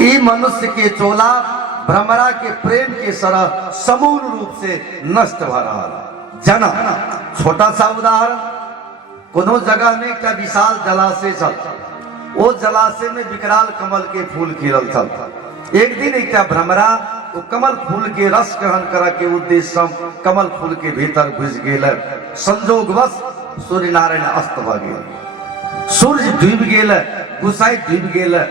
ई मनुष्य के चोला भ्रमरा के प्रेम के सरह समूल रूप से नष्ट भ रहा। जना छोटा सा उदाहरण, कोनो जगह में एक विशाल जलाशय छल, वो जलाशय में विकराल कमल के फूल खिलल छल। एक दिन एक भ्रमरा वो कमल फूल के रस ग्रहण कर के उद्देश्य कमल फूल के भीतर घुस गए। संजोगवश सूर्य नारायण अस्त भ गए, सूर्य डूब गए, गुसाई डूब गए।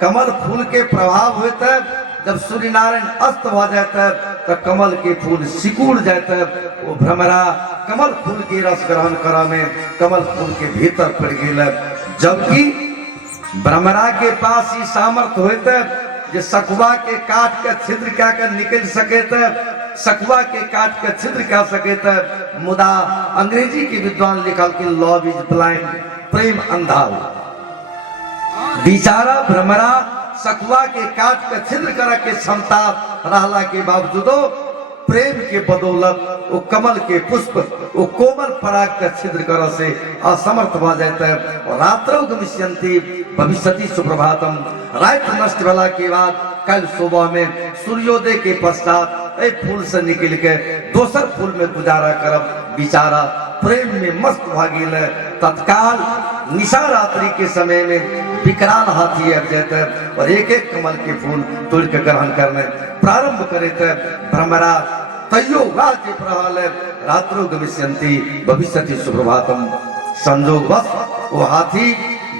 कमल फूल के प्रभाव होते जब सूर्य नारायण अस्त हो जाते तो कमल के फूल सिकुड़ जाते। वो भ्रमरा कमल फूल के रस ग्रहण करा में कमल फूल के भीतर पड़ गए। जबकि भ्रमरा के पास ही सामर्थ्य होते जे सखुआ के काट के छिद्र क्या कर निकल सके थे, सखुआ के काट के छिद्र क्या सके थे। मुदा अंग्रेजी के विद्वान लिखल कि लव इज ब्लाइंड, प्रेम अंधा। बेचारा भ्रमरा सखुआ के काट के छिद्र करे के क्षमता रहला के बावजूदो प्रेम के बदौलत वो कमल के पुष्प वो कोमल पराग के छिद्र कर से असमर्थ हो जाता है। और रात्रो गमिष्यन्ति भविष्यति सुप्रभातम, रात नष्ट भला के बाद कल सुबह में सूर्योदय के पश्चात एक फूल से निकल के दोसर फूल में गुजारा करब। बेचारा प्रेम में मस्त भागिल। तत्काल निशा रात्रि के समय में विकराल हाथी अब जाते और एक एक कमल के फूल तोड़ के ग्रहण करने प्रारंभ करे थे। भ्रमरा तैयो वाद्य प्रहल रात्रो गमिष्यन्ति भविष्यति सुप्रभातम। संजोगवश वो हाथी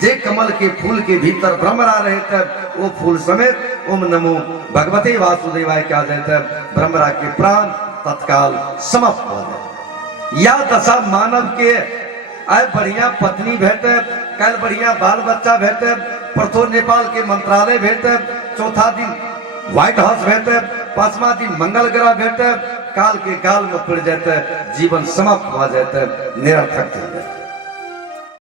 जे कमल के फूल के भीतर भ्रमरा रहे थे वो फूल समेत ओम नमो भगवते वासुदेवाय क्या जाते भ्रमरा के प्राण तत्काल समाप्त हो गए। या दशा मानव के आय बढ़िया पत्नी भेटे, कल बढ़िया बाल बच्चा भेटे, परसों नेपाल के मंत्रालय भेटे, चौथा दिन व्हाइट हाउस भेटे, पांचवा दिन मंगल ग्रह भेटे, काल के काल में पड़ जाते, जीवन समाप्त हो जाते, निरर्थक हो जाते।